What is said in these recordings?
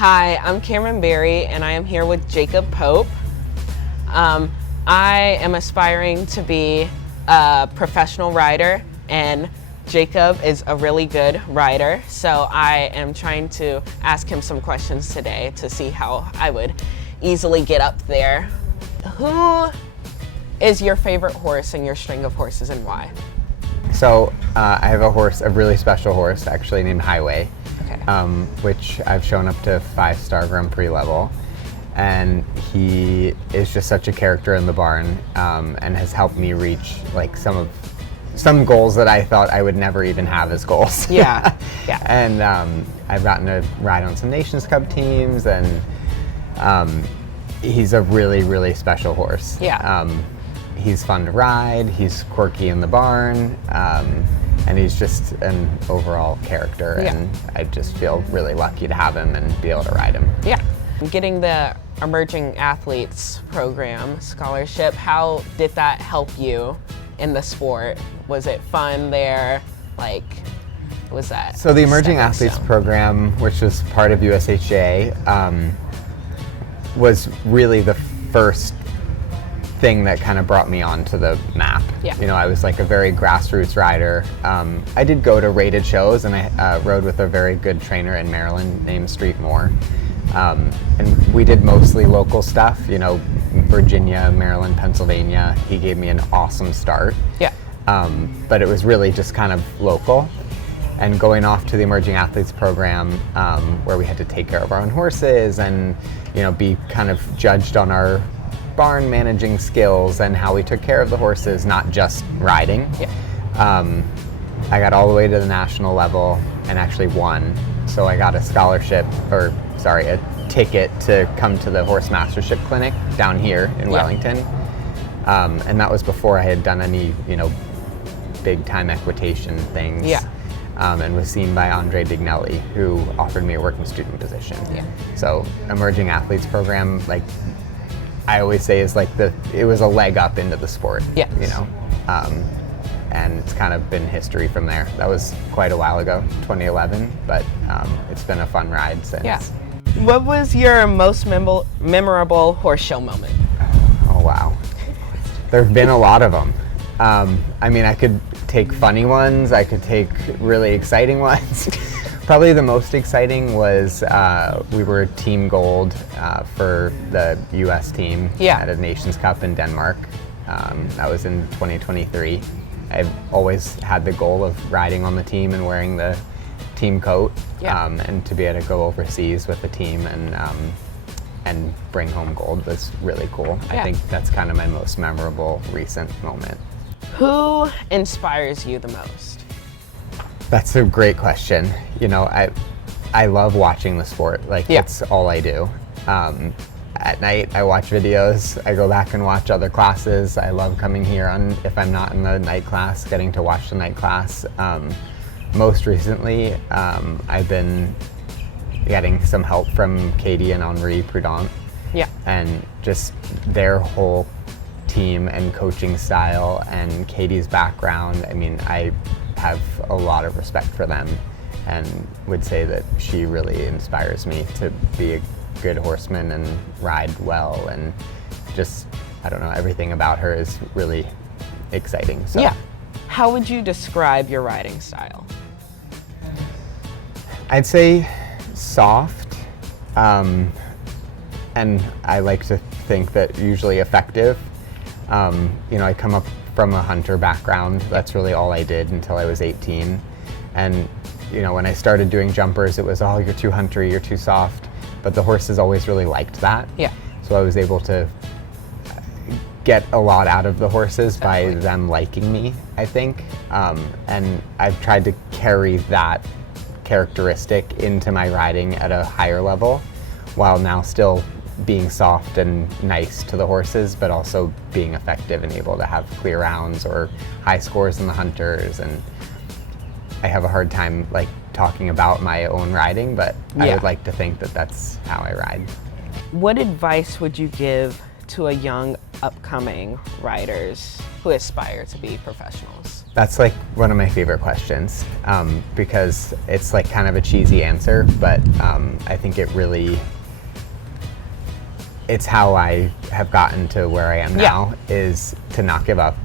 Hi, I'm Kameron Berry, and I am here with Jacob Pope. I am aspiring to be a professional rider, and Jacob is a really good rider, so I am trying to ask him some questions today to see how I would easily get up there. Who is your favorite horse in your string of horses, and why? So I have a horse, a really special horse, actually named Highway, Okay. Which I've shown up to 5-star Grand Prix level. And he is just such a character in the barn, and has helped me reach like some goals that I thought I would never even have as goals. Yeah, yeah. And I've gotten to ride on some Nations Cup teams, and he's a really, really special horse. Yeah. He's fun to ride, he's quirky in the barn, and he's just an overall character, Yeah. and I just feel really lucky to have him and be able to ride him. Yeah. Getting the Emerging Athletes Program scholarship, how did that help you in the sport? Was it fun there? Like, was that? So the Emerging stepping Athletes stone? Program, which was part of USHJA, was really the first thing that kind of brought me onto the map. Yeah. You know, I was like a very grassroots rider. I did go to rated shows, and I rode with a very good trainer in Maryland named Street Moore. And we did mostly local stuff, you know, Virginia, Maryland, Pennsylvania. He gave me an awesome start. Yeah. But it was really just kind of local. And going off to the Emerging Athletes Program, where we had to take care of our own horses and, you know, be kind of judged on our barn managing skills and how we took care of the horses, not just riding. Yeah. I got all the way to the national level and actually won. So I got a ticket to come to the Horse Mastership Clinic down here in Wellington. And that was before I had done any, you know, big time equitation things. Yeah. And was seen by Andre Dignelli, who offered me a working student position. Yeah. So Emerging Athletes Program, like I always say, is like it was a leg up into the sport. Yes. You know, and it's kind of been history from there. That was quite a while ago, 2011, but it's been a fun ride since. Yeah. What was your most memorable horse show moment? Oh wow, there have been a lot of them. I mean, I could take funny ones, I could take really exciting ones. Probably the most exciting was we were team gold for the U.S. team at a Nations Cup in Denmark. That was in 2023. I've always had the goal of riding on the team and wearing the team coat, and to be able to go overseas with the team and bring home gold was really cool. I think that's kind of my most memorable recent moment. Who inspires you the most? That's a great question. You know, I love watching the sport. Like, that's all I do. At night, I watch videos. I go back and watch other classes. I love coming here if I'm not in the night class, getting to watch the night class. Most recently, I've been getting some help from Katie and Henri Prudent. Yeah. And just their whole team and coaching style and Katie's background. I mean, I have a lot of respect for them and would say that she really inspires me to be a good horseman and ride well, and just, I don't know, everything about her is really exciting. So. Yeah. How would you describe your riding style? I'd say soft, and I like to think that usually effective. You know, I come up from a hunter background. That's really all I did until I was 18. And, you know, when I started doing jumpers, it was, oh, you're too huntery, you're too soft. But the horses always really liked that. Yeah. So I was able to get a lot out of the horses by them liking me, I think. And I've tried to carry that characteristic into my riding at a higher level, while now still being soft and nice to the horses, but also being effective and able to have clear rounds or high scores in the hunters. And I have a hard time like talking about my own riding, but I would like to think that that's how I ride. What advice would you give to a young upcoming riders who aspire to be professionals? That's like one of my favorite questions, because it's like kind of a cheesy answer, but I think it's how I have gotten to where I am now, is to not give up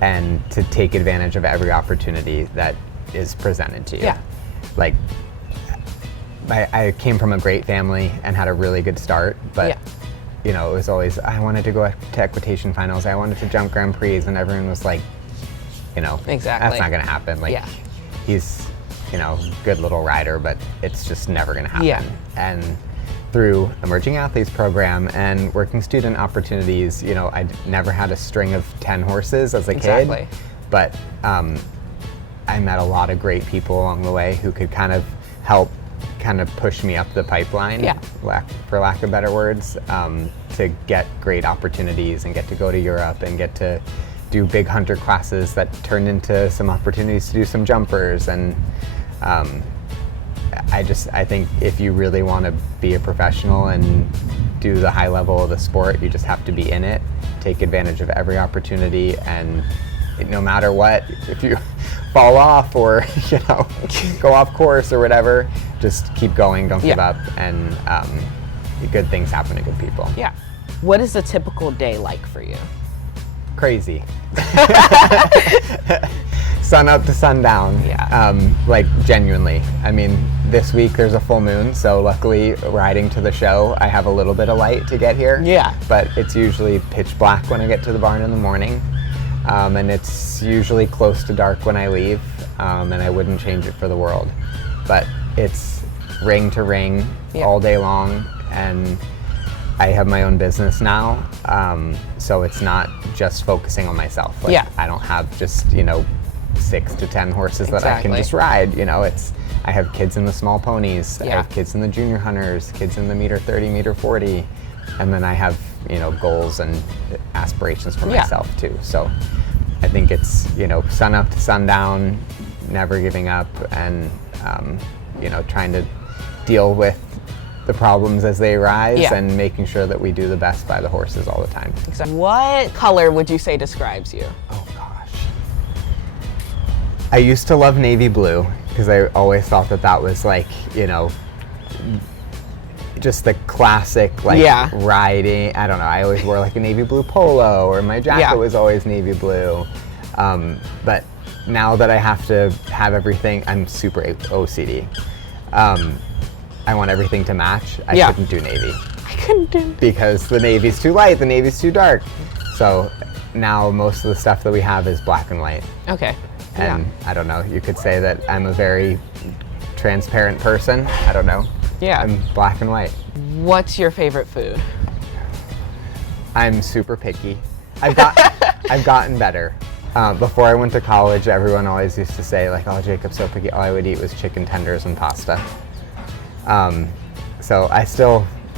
and to take advantage of every opportunity that is presented to you. Yeah. Like, I came from a great family and had a really good start, but you know, it was always, I wanted to go to equitation finals, I wanted to jump Grand Prix, and everyone was like, you know, Exactly. that's not gonna happen. Like, he's, you know, good little rider, but it's just never gonna happen. Yeah. And through Emerging Athletes program and working student opportunities, you know, I never had a string of 10 horses as a kid, but I met a lot of great people along the way who could kind of help kind of push me up the pipeline, for lack of better words, to get great opportunities and get to go to Europe and get to do big hunter classes that turned into some opportunities to do some jumpers. And I think if you really want to be a professional and do the high level of the sport, you just have to be in it, take advantage of every opportunity, and no matter what, if you fall off or, you know, go off course or whatever, just keep going, don't give up, and good things happen to good people. Yeah. What is a typical day like for you? Crazy. Sun up to sundown. Like, genuinely. I mean, this week there's a full moon, so luckily riding to the show, I have a little bit of light to get here. But it's usually pitch black when I get to the barn in the morning. And it's usually close to dark when I leave, and I wouldn't change it for the world. But it's ring to ring all day long, and I have my own business now, so it's not just focusing on myself. Like, I don't have just, you know, 6 to 10 horses that I can just ride. You know, I have kids in the small ponies, I have kids in the junior hunters, kids in the meter 30, meter 40, and then I have, you know, goals and aspirations for myself too. So I think it's, you know, sun up to sundown, never giving up, and you know, trying to deal with the problems as they arise and making sure that we do the best by the horses all the time. Exactly. What color would you say describes you? Oh gosh. I used to love navy blue because I always thought that was like, you know, just the classic, like, riding. I don't know, I always wore like a navy blue polo, or my jacket was always navy blue. But now that I have to have everything, I'm super OCD. I want everything to match. I couldn't do navy. I couldn't do because the navy's too light, the navy's too dark. So now most of the stuff that we have is black and white. Okay. And I don't know, you could say that I'm a very transparent person. I don't know. I'm black and white. What's your favorite food? I'm super picky. I've gotten better. Before I went to college, everyone always used to say, like, oh, Jacob's so picky. All I would eat was chicken tenders and pasta. So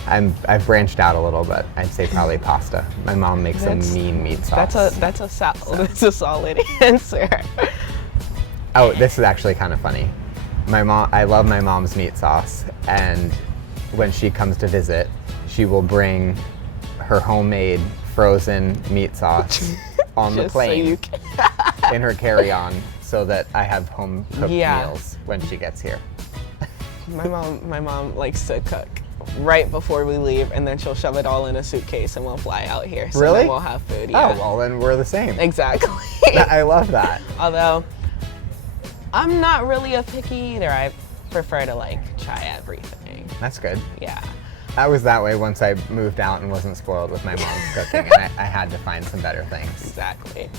I've branched out a little bit. I'd say probably pasta. My mom makes a mean meat sauce. That's a solid answer. Oh, this is actually kind of funny. I love my mom's meat sauce, and when she comes to visit, she will bring her homemade frozen meat sauce on the plane in her carry-on, so that I have home cooked meals when she gets here. My mom likes to cook right before we leave, and then she'll shove it all in a suitcase and we'll fly out here. So really? Then we'll have food. Oh, well then we're the same. Exactly. I love that. Although I'm not really a picky eater. I prefer to like try everything. That's good. Yeah. I was that way once I moved out and wasn't spoiled with my mom's cooking, and I had to find some better things. Exactly.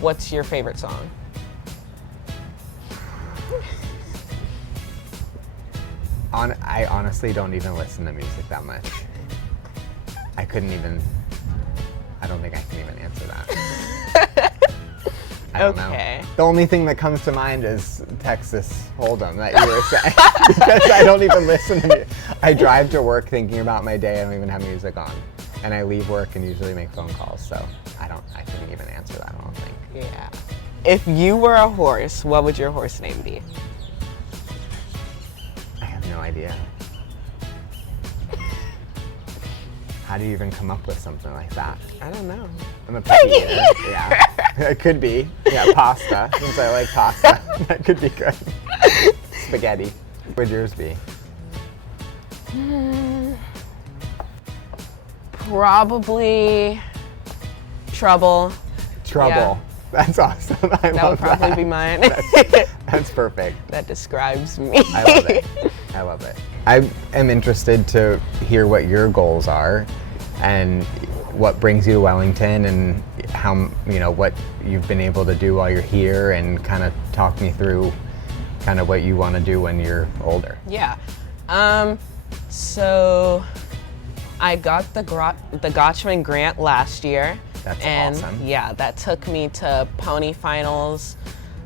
What's your favorite song? I honestly don't even listen to music that much. I don't think I can even answer that. I don't know. The only thing that comes to mind is Texas Hold'em that you were saying, because I don't even listen to music. I drive to work thinking about my day. I don't even have music on, and I leave work and usually make phone calls. So I couldn't even answer that. I don't think. Yeah. If you were a horse, what would your horse name be? I have no idea. how do you even come up with something like that? I don't know. I'm a picky eater. Yeah, it could be. Yeah, pasta. Since I like pasta, that could be good. Spaghetti. Would yours be? Probably trouble. Trouble. Yeah. That's awesome. I That love would probably that. be mine. That's perfect. That describes me. I love it. I love it. I am interested to hear what your goals are and what brings you to Wellington and how, you know, what you've been able to do while you're here, and kind of talk me through kind of what you want to do when you're older. Yeah. So I got the Gotchman grant last year. That's and awesome. Yeah, that took me to pony finals.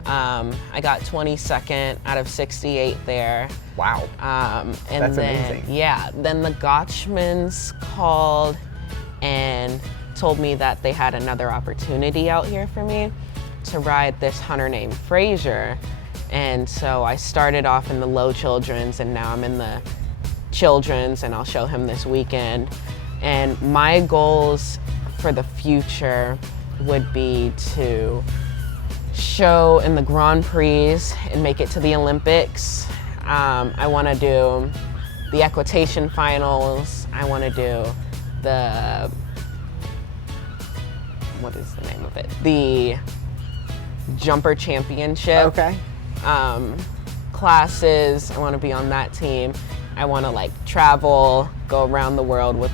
I got 22nd out of 68 there. Wow. And That's then, amazing. Yeah, then the Gotchmans called and told me that they had another opportunity out here for me to ride this hunter named Frazier. And so I started off in the low children's, and now I'm in the children's, and I'll show him this weekend. And my goals for the future would be to show in the Grand Prix and make it to the Olympics. I want to do the equitation finals. I want to do the, what is the name of it? The jumper championship. Okay. Classes. I want to be on that team. I want to like travel, go around the world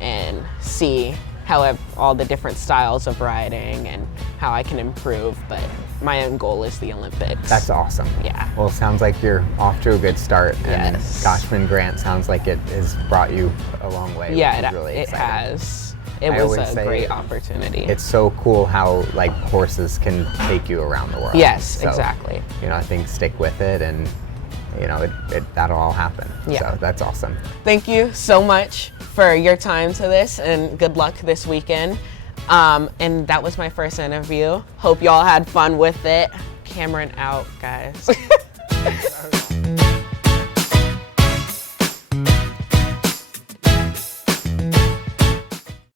and see how all the different styles of riding and how I can improve, but my own goal is the Olympics. That's awesome. Yeah. Well, it sounds like you're off to a good start. And Yes. Gotchman Grant sounds like it has brought you a long way. Yeah, which is really it exciting. has. It I was always a say great opportunity. It's so cool how like horses can take you around the world. Yes, So, exactly. You know, I think stick with it, and you know, that'll all happen. Yeah. So that's awesome. Thank you so much for your time to this, and good luck this weekend. And that was my first interview. Hope y'all had fun with it. Kameron out, guys.